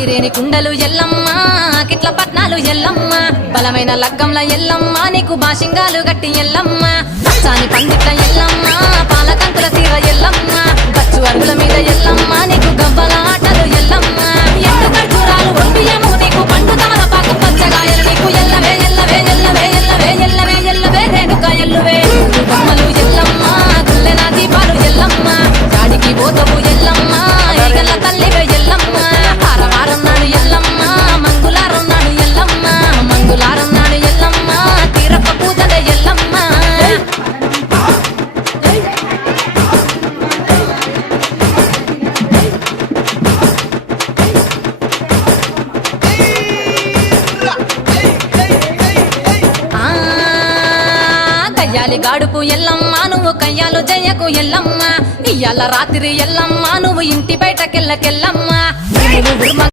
ఐరేని కుండలు ఎల్లమ్మ కిట్ల పట్నాలు ఎల్లమ్మ బలమైన లగ్గంల ఎల్లమ్మ నీకు బాషింగాలు గట్టి ఎల్లమ్మ పచ్చాని పందిట్ల ఎల్లమ్మ పాలకంకుల సీర ఎల్లమ్మ గచ్చు అరుగుల మీద ఎల్లమ్మ నీకు గవ్వల ఆటలు ఎల్లమ్మ ఎండు ఖర్జూరాలు ఒంటియము నీకు పండు తమలపాకు పచ్చగాయలు నీకు ఎల్లవే ఎల్లవే ఎల్లవే ఎల్లవే ఎల్లవే ఎల్లవే రేణుకా ఎల్లువే బొమ్మలు ఎల్లమ్మ గుల్లెన దీపాలు ఎల్లమ్మ గాడికి పోతవు ఎల్లమ్మ ఈగల తల్లివే ఎల్లమ్మ వారం నాడు ఎల్లమ్మ మంగుళారం నాడు ఎల్లమ్మ మంగుళారం నాడు ఎల్లమ్మ తీరప్ప పూజలే ఎల్లమ్మ కయ్యాలి గాడుపు ఎల్లమ్మ నువ్వు కయ్యాలు జయ్యకు ఎల్లమ్మ ఇయ్యాల రాత్రి ఎల్లమ్మ నువ్వు ఇంటి బయటకెళ్ళకెళ్ళమ్మ